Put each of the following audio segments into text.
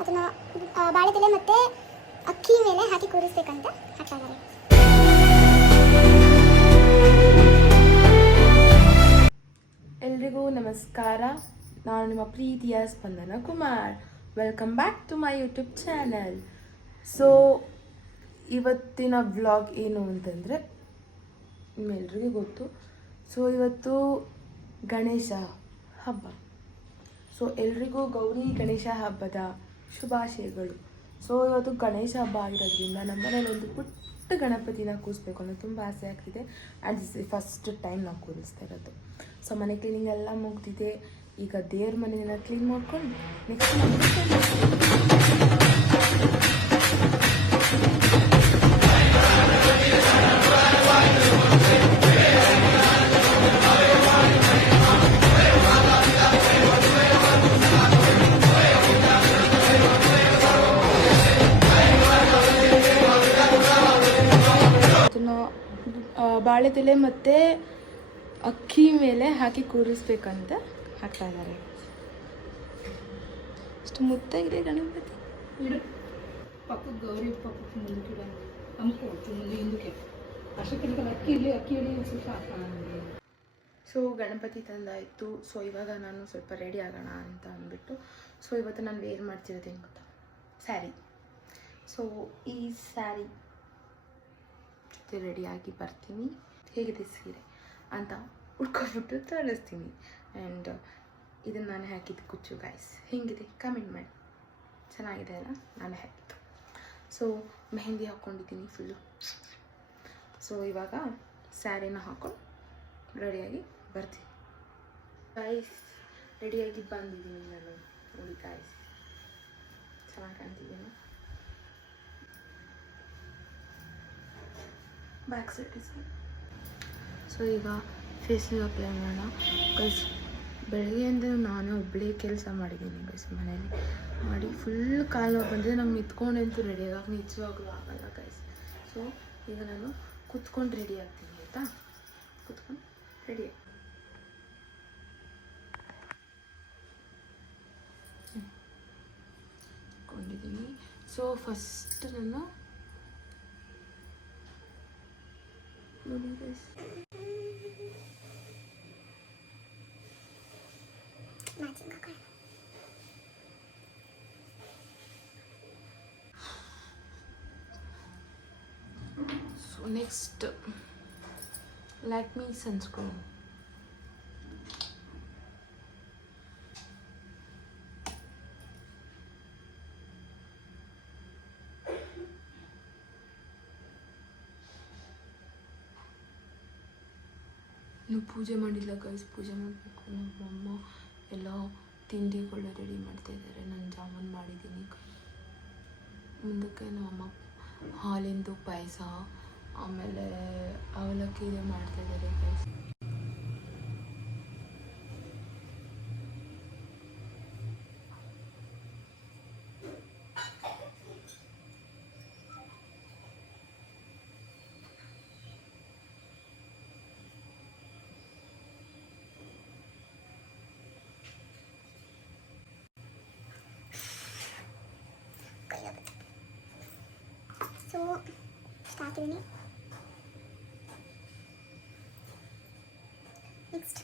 ಅದನ್ನು ಬಾಳೆದೆಲೆ ಮತ್ತು ಅಕ್ಕಿ ಮೇಲೆ ಹಾಕಿ ಕೂರಿಸ್ಬೇಕಂತ ಹಾಕ್ತಾ ಇದ್ದಾರೆ. ಎಲ್ರಿಗೂ ನಮಸ್ಕಾರ. ನಾನು ನಿಮ್ಮ ಪ್ರೀತಿಯ Spandana Kumar. Welcome back to my YouTube channel. So ಇವತ್ತಿನ ವ್ಲಾಗ್ ಏನು ಅಂತಂದರೆ ನಿಮ್ಮೆಲ್ರಿಗೂ ಗೊತ್ತು. ಸೊ ಇವತ್ತು ಗಣೇಶ ಹಬ್ಬ. ಸೊ ಎಲ್ರಿಗೂ ಗೌರಿ ಗಣೇಶ ಹಬ್ಬದ ಶುಭಾಶಯಗಳು. ಸೊ ಇವತ್ತು ಗಣೇಶ ಹಬ್ಬ ಆಗಿರೋದ್ರಿಂದ ನಮ್ಮ ಮನೇಲಿ ಒಂದು ಪುಟ್ಟ ಗಣಪತಿನ ಕೂರಿಸ್ಬೇಕು ಅನ್ನೋ ತುಂಬ ಆಸೆ ಆಗ್ತಿದೆ. ಆ್ಯಂಡ್ ದಿಸ್ ಫಸ್ಟ್ ಟೈಮ್ ನಾವು ಕೂರಿಸ್ತಾ ಇರೋದು. ಸೊ ಮನೆ ಕ್ಲೀನಿಂಗ್ ಎಲ್ಲ ಮುಗ್ದಿದೆ. ಈಗ ದೇವ್ರ ಮನೆಯನ್ನ ಕ್ಲೀನ್ ಮಾಡ್ಕೊಂಡು ನೆಕ್ಸ್ಟ್ ಬಾಳೆದೆಲೆ ಮತ್ತು ಅಕ್ಕಿ ಮೇಲೆ ಹಾಕಿ ಕೂರಿಸ್ಬೇಕಂತ ಹಾಕ್ತಾ ಇದ್ದಾರೆ. ಅಷ್ಟು ಮುದ್ದಾಗಿದೆ ಗಣಪತಿ. ಪಕ್ಕದ ಗೌರಿ ಪಕ್ಕಕ್ಕೆ ಮುಂದಕ್ಕೆ ಅಮ್ಕೊಳ್ತು ಮುಂದೆ ಹಿಂದಕ್ಕೆ ಅಷ್ಟಕ್ಕೆ ಅಕ್ಕಿ ಸ್ವಲ್ಪ ಹಾಕೋಣ. ಸೊ ಗಣಪತಿ ತಂದಾಯಿತು. ಸೊ ಇವಾಗ ನಾನು ಸ್ವಲ್ಪ ರೆಡಿ ಆಗೋಣ ಅಂತ ಅಂದ್ಬಿಟ್ಟು ಸೊ ಇವತ್ತು ನಾನು ವೇರ್ ಮಾಡ್ತಿರೋದೇನು ಗೊತ್ತಾ, ಸ್ಯಾರಿ. ಸೊ ಈ ಸ್ಯಾರಿ ಜೊತೆ ರೆಡಿಯಾಗಿ ಬರ್ತೀನಿ. ಹೇಗಿದೆ ಸೀರೆ ಅಂತ ಉಟ್ಕೊಬಿಟ್ಟು ತೋರಿಸ್ತೀನಿ. ಆ್ಯಂಡ್ ಇದನ್ನು ನಾನು ಹಾಕಿದ್ದು ಕುಚ್ಚು ಗೈಸ್. ಹೇಗಿದೆ ಕಮೆಂಟ್ ಮಾಡಿ. ಚೆನ್ನಾಗಿದೆ ಅಲ್ಲ, ನಾನು ಹಾಕಿದ್ದು. ಸೊ ಮೆಹಂದಿ ಹಾಕ್ಕೊಂಡಿದ್ದೀನಿ ಫುಲ್ಲು. ಸೊ ಇವಾಗ ಸ್ಯಾರಿನ ಹಾಕ್ಕೊಂಡು ರೆಡಿಯಾಗಿ ಬರ್ತೀನಿ ಗೈಸ್. ರೆಡಿಯಾಗಿ ಬಂದಿದ್ದೀನಿ ನಾನು. ನೋಡಿ ಗೈಸ್, ಚೆನ್ನಾಗಿ ಕಾಣ್ತಿದ್ದೀನಿ. ಬ್ಯಾಕ್ ಸೈಡ್ ಇದೆ. ಸೊ ಈಗ ಫೇಸಿಗೆ ಅಪ್ಲೈ ಮಾಡೋಣ ಗೈಸ್. ಬೆಳಗ್ಗೆಯಿಂದ ನಾನೇ ಒಬ್ಬಳೇ ಕೆಲಸ ಮಾಡಿದ್ದೀನಿ ಗೈಸ್. ಮನೇಲಿ ಮಾಡಿ ಫುಲ್ ಕಾಲು ನೋವು ಬಂದಿದೆ. ನಂಗೆ ನಿಂತ್ಕೊಂಡಂತೂ ರೆಡಿ ಆಗೋಕೆ ನಿಜವಾಗ್ಲೂ ಆಗಲ್ಲ ಗೈಸ್. ಸೊ ಈಗ ನಾನು ಕುತ್ಕೊಂಡು ರೆಡಿ ಆಗ್ತೀನಿ ಆಯಿತಾ. ಕುತ್ಕೊಂಡು ರೆಡಿ ಕೊಂಡಿದ್ದೀನಿ. ಸೊ ಫಸ್ಟ್ ನಾನು ನೋಡಿ guys, so next Lakme sunscreen. ನೀವು ಪೂಜೆ ಮಾಡಿಲ್ಲ ಗೈಸ್, ಪೂಜೆ ಮಾಡಬೇಕು. ನಮ್ಮಮ್ಮ ಎಲ್ಲ ತಿಂಡಿಗಳು ರೆಡಿ ಮಾಡ್ತಾಯಿದ್ದಾರೆ. ನಾನು ಜಾಮೂನ್ ಮಾಡಿದ್ದೀನಿ. ಮುಂದಕ್ಕೆ ನಮ್ಮಮ್ಮ ಹಾಲಿಂದು ಪಾಯಸ, ಆಮೇಲೆ ಅವಲಕ್ಕಿ ಇದೆ ಮಾಡ್ತಾಯಿದ್ದಾರೆ ಗೈಸ್. ಸೊ ಸ್ಟಾರ್ಟ್ ಇದೀನಿ. ನೆಕ್ಸ್ಟ್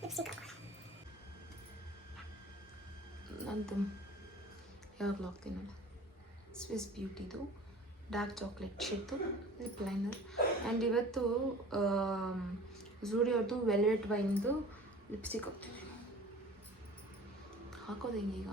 ಲಿಪ್ಸ್ಟಿಕ್ ಹಾಕೋಣ. ನಂದು ಯಾವಾಗಲೂ ಹಾಕ್ತೀನಲ್ಲ ಸ್ವಿಸ್ ಬ್ಯೂಟಿದು ಡಾರ್ಕ್ ಚಾಕ್ಲೇಟ್ ಶೇಡ್ದು ಲಿಪ್ ಲೈನರ್. ಆ್ಯಂಡ್ ಇವತ್ತು ಝೂಡಿಯೋದು ವೆಲ್ವೆಟ್ ವೈನ್ದು ಲಿಪ್ಸ್ಟಿಕ್ ಹಾಕ್ತೀನಿ. ಹಾಕೋದು ಹೆಂಗೆ ಈಗ?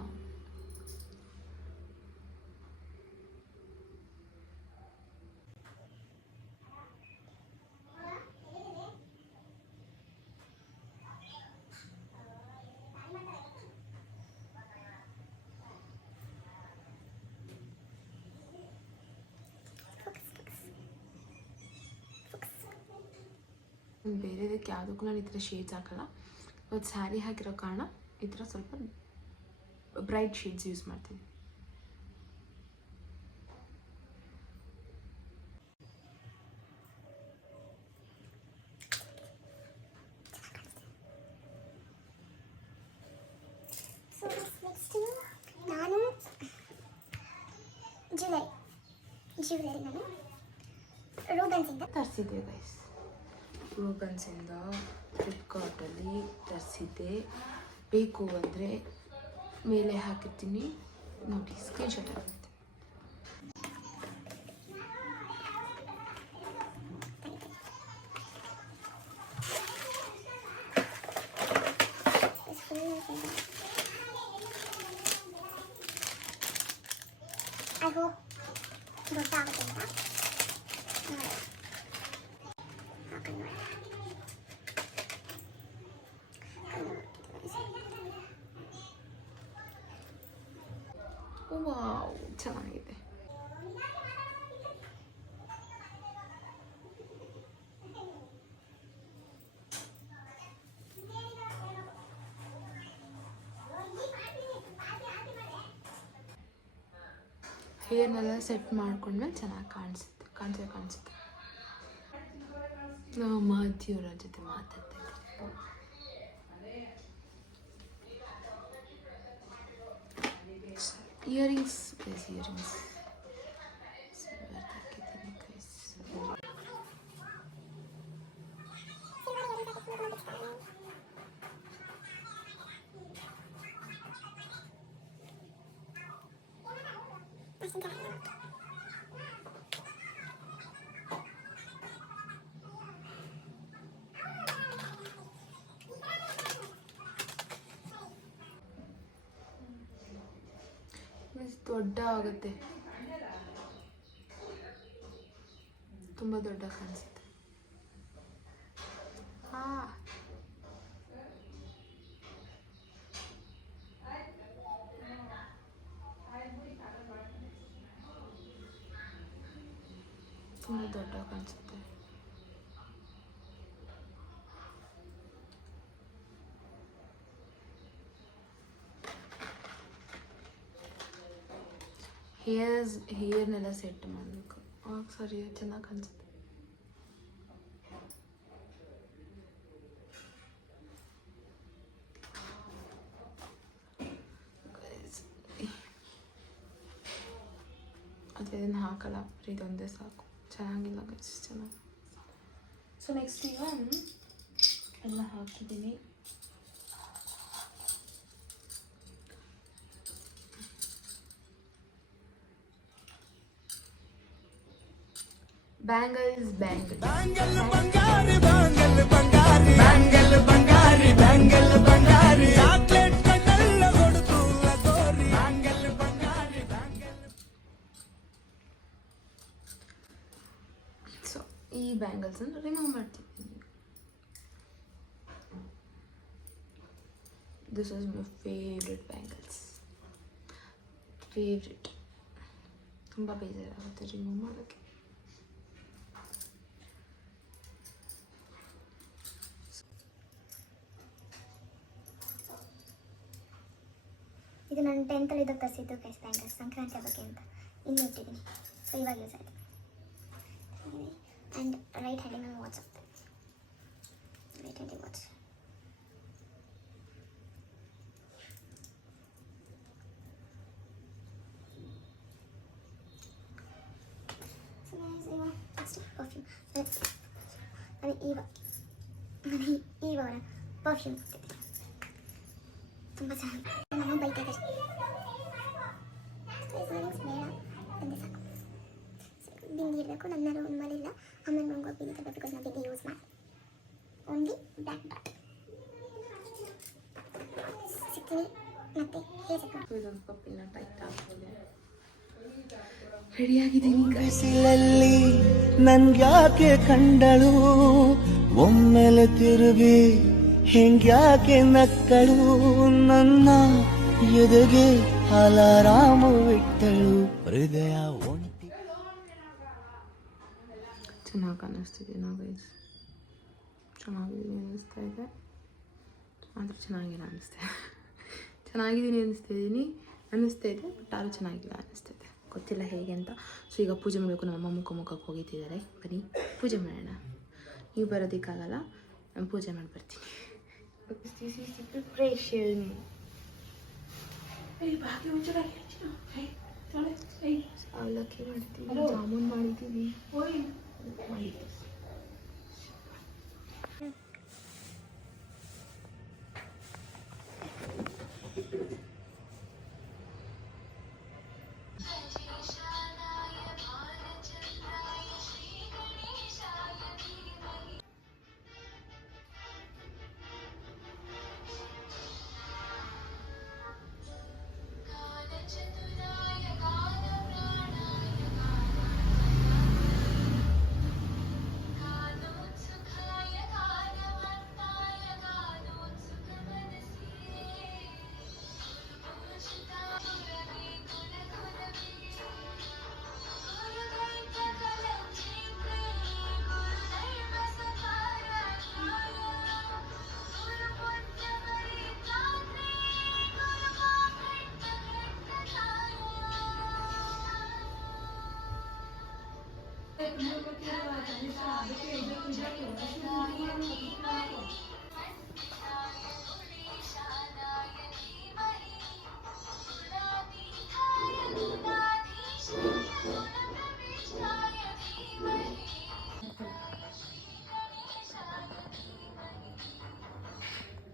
ಬೇರೆದಕ್ಕೆ ಯಾವುದಕ್ಕೂ ನಾನು ಈ ಥರ ಶೇಡ್ಸ್ ಹಾಕಲ್ಲ. ಇವತ್ತು ಸ್ಯಾರಿ ಹಾಕಿರೋ ಕಾರಣ ಈ ಥರ ಸ್ವಲ್ಪ ಬ್ರೈಟ್ ಶೇಡ್ಸ್ ಯೂಸ್ ಮಾಡ್ತೀನಿ. ಸೊ ಜ್ಯುವೆಲರಿ ನಾನು ರೂಬನ್ಸಿಂದ ತರಿಸಿದ್ದೆ ಗೈಸ್. ರೂಬನ್ಸಿಂದ ಫ್ಲಿಪ್ಕಾರ್ಟಲ್ಲಿ ತರಿಸಿದ್ದೆ. ಬೇಕು ಅಂದರೆ ಮೇಲೆ ಹಾಕಿರ್ತೀನಿ ನೋಡಿ, ಸ್ಕ್ರೀನ್ಶಾಟ್ ಆಗುತ್ತೆ. ಐ ಹೋಪ್ ಗೊತ್ತಾಗುತ್ತೆ ಅಂತ ವಾವ್, ಚೆನ್ನಾಗಿದೆ. ಹೇರ್ನೆಲ್ಲ ಸೆಟ್ ಮಾಡ್ಕೊಂಡ್ಮೇಲೆ ಚೆನ್ನಾಗಿ ಕಾಣಿಸುತ್ತೆ. ನಾವು ಮಾತಿಯವರ ಜೊತೆ ಮಾತಾಡ್ತಾ ಇದ್ದೀವಿ. ಇಯರಿಂಗ್ಸ್ ದೊಡ್ಡ ಆಗುತ್ತೆ, ತುಂಬ ದೊಡ್ಡ ಕಾಣಿಸುತ್ತೆ. ತುಂಬ ದೊಡ್ಡ ಕಾಣಿಸುತ್ತೆ. ಹೇರ್ನೆಲ್ಲ ಸೆಟ್ ಮಾಡಬೇಕು, ಆವಾಗ ಸರಿ ಚೆನ್ನಾಗಿ ಕಾಣಿಸುತ್ತೆ. ಆದರೆ ಇದನ್ನು ಹಾಕಲ್ಲ, ಇದೊಂದೇ ಸಾಕು. ಚೆನ್ನಾಗಿಲ್ಲ ಗೈಸ್, ಚೆನ್ನಾಗಿ. ಸೊ ನೆಕ್ಸ್ಟ್ ಈಗ ಎಲ್ಲ ಹಾಕಿದ್ದೀನಿ. ಬ್ಯಾಂಗಲ್ಸ್ ಸೊ ಈ ಬ್ಯಾಂಗಲ್ಸ್ ಅನ್ನು ರಿಮೂವ್ ಮಾಡ್ತಿದ್ದೀನಿ. This is my favourite bangles, ತುಂಬ ಬೇಜಾರಾಗುತ್ತೆ ರಿಮೂವ್ ಮಾಡೋಕ್ಕೆ. ಇದು ನಾನು 10th ಇದ್ದಾಗ ತರಿಸಿದ್ದು ಗೈಸ್ ಬ್ಯಾಂಗಲ್ಸ್, ಸಂಕ್ರಾಂತಿ ಹಬ್ಬಕ್ಕೆ ಅಂತ. ಇನ್ನೂ ಇಟ್ಟಿದ್ದೀನಿ, ಸೊ ಇವಾಗ ಯೂಸ್ ಆಯಿತು. ಆ್ಯಂಡ್ ರೈಟ್ ಹ್ಯಾಂಡಿಗೆ ನಾನು ವಾಚ್ ಆಗ್ತದೆ, ರೈಟ್ ಹ್ಯಾಂಡಿಗೆ ವಾಚ್. ಸೊ ಇವಾಗ ನೆಕ್ಸ್ಟ್ ಪರ್ಫ್ಯೂಮ್. ನಾನು ಈವಾಗ ಪರ್ಫ್ಯೂಮ್ ತುಂಬ ಚೆನ್ನಾಗಿ ನಮ್ಮ ಬೈತಾರೆ. ಬೇಡ ಒಂದೇ ಸಾಕು. ಬಿಂದಿ ಇರಬೇಕು. ನನ್ನ ರೂಮಲ್ಲಿಲ್ಲ, ಆಮೇಲೆ ನಂಗೆ ಹೋಗಿ ಬಿಂದಿ ತರಬೇಕು, ಬಿಕಾಸ್ ನಾವು ಬಿಂದಿ ಯೂಸ್ ಮಾಡಿ ಓನ್ಲಿ ಬ್ಲ್ಯಾಕ್ ಡಾಟ್ ಸಿಗ್ತೀನಿ. ಮತ್ತೆ ಇದೊಂದು ಕಪ್ಪಿನ ಟೈಟ್ ಆಗ್ತದೆ. ರೆಡಿಯಾಗಿದ್ದೀನಿ. ಬಿಸಿಲಲ್ಲಿ ನನ್ಗ್ಯಾಕೆ ಕಂಡಳು, ಒಮ್ಮೆಲೆ ತಿರುಗಿ ಹಿಂಗ್ಯಾಕೆ ನಕ್ಕಳು, ನನ್ನ ಎದೆಗೆ ಅಲಾರಾಮು ಇಟ್ಟಳು, ಹೃದಯ ಒಂಟಿ. ಚೆನ್ನಾಗಿ ಕಾಣಿಸ್ತಿದೆ ನಾವು ಗೈಸ್, ಚೆನ್ನಾಗಿದ್ದೀನಿ ಅನ್ನಿಸ್ತಾ ಇದೆ. ಆದರೆ ಚೆನ್ನಾಗಿಲ್ಲ ಚೆನ್ನಾಗಿದ್ದೀನಿ ಅನ್ನಿಸ್ತಾ ಇದೆ, ಬಟ್ ಆದರೂ ಚೆನ್ನಾಗಿಲ್ಲ ಅನ್ನಿಸ್ತಿದೆ, ಗೊತ್ತಿಲ್ಲ ಹೇಗೆ ಅಂತ. ಸೊ ಈಗ ಪೂಜೆ ಮಾಡಬೇಕು. ನಮ್ಮಮ್ಮ ಮುಖಕ್ಕೆ ಹೋಗಿತ್ತಿದ್ದಾರೆ. ಬನ್ನಿ ಪೂಜೆ ಮಾಡೋಣ. ನೀವು ಬರೋದಕ್ಕಾಗಲ್ಲ, ನಾನು ಪೂಜೆ ಮಾಡಿ ಬರ್ತೀನಿ. This is the preparation. ಅವಲಕ್ಕಿ ಮಾಡ್ತೀವಿ, ಹಲೋ. ಜಾಮೂನ್ ಮಾಡಿದ್ದೀವಿ. ಓಯ್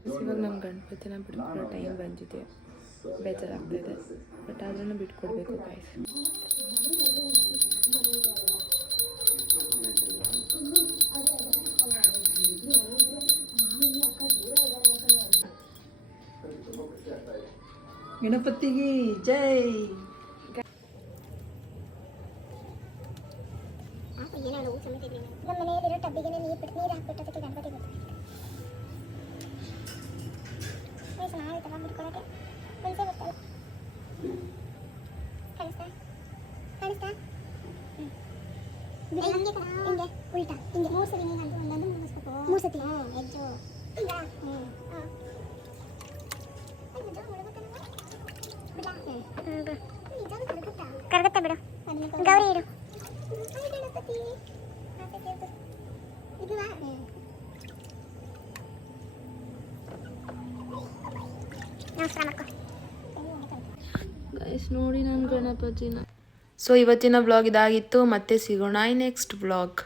ಇವಾಗ ನಮ್ಮ ಗಣಪತಿನ ಬಿಟ್ಕೊಡೋ ಟೈಮ್ ಬಂದಿದೆ, ಬೇಜಾರಾಗ್ತಾಯಿದೆ, ಬಟ್ ಆದ್ರೂ ಬಿಟ್ಕೊಡ್ಬೇಕು ಗೈಸ್. ಗಣಪತಿಗೆ ಜೈ. ಏನಾದ್ರು ಸಮೇತ ನಮ್ಮ ಮನೆಯಲ್ಲಿರೋ ಟಬ್ಬಿಗೆ ನೀರು ಹಾಕ್ಬಿಟ್ಟು ಅದಕ್ಕೆ ಗಣಪತಿ ಗೊತ್ತಾಗುತ್ತೆ. ಚೆನ್ನಾಗಿರ್ತವ ಬಿಟ್ಕೊಳಕ್ಕೆ ಮನಸ್ಸೇ ಬರ್ತಲ್ಲ. ಕಾಣಿಸ್ತಾ ಕಾಣಿಸ್ತಾ ಹಿಂಗೆ ಉಲ್ಟಾ ಹಿಂಗೆ 3 ಸರಿ ನೀನು ಒಂದೊಂದು ಮುಗಿಸ್ಬೇಕು. 3 ಸತಿ ಹೆಜ್ಜು ಈಗ ಕರಗುತ್ತಾ ಬಿಡು. ಗೌರಿ ಇಡು. ಗಣಪತಿ ಇದು ನಮಸ್ಕಾರ ಮಾಡ್ಕೊ ಗೈಸ್ ನೋಡಿ ನನ್ನ ಗಣಪತಿನ. ಸೊ ಇವತ್ತಿನ ವ್ಲಾಗ್ ಇದಾಗಿತ್ತು, ಮತ್ತೆ ಸಿಗೋಣ ನೆಕ್ಸ್ಟ್ ವ್ಲಾಗ್.